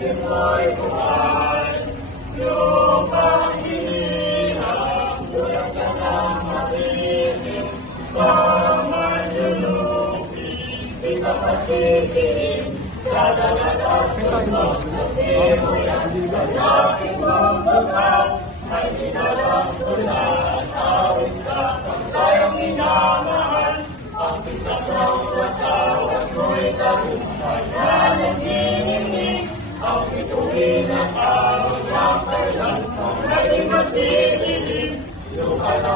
di mo'y buhay. Lupang hinihang, sulat ka ng matitim, sa manlulupi, di ka pasisiin, sa dalagat tunog sa simuyan, sa lakit mong bukal, may dinalang tulan, awis ka, ang tayong minamahal, ang pistak ng watawat mo'y tagumpay na nagniningning, ang bituin ng araw ng kailan, ang naging magdidilim, lupa na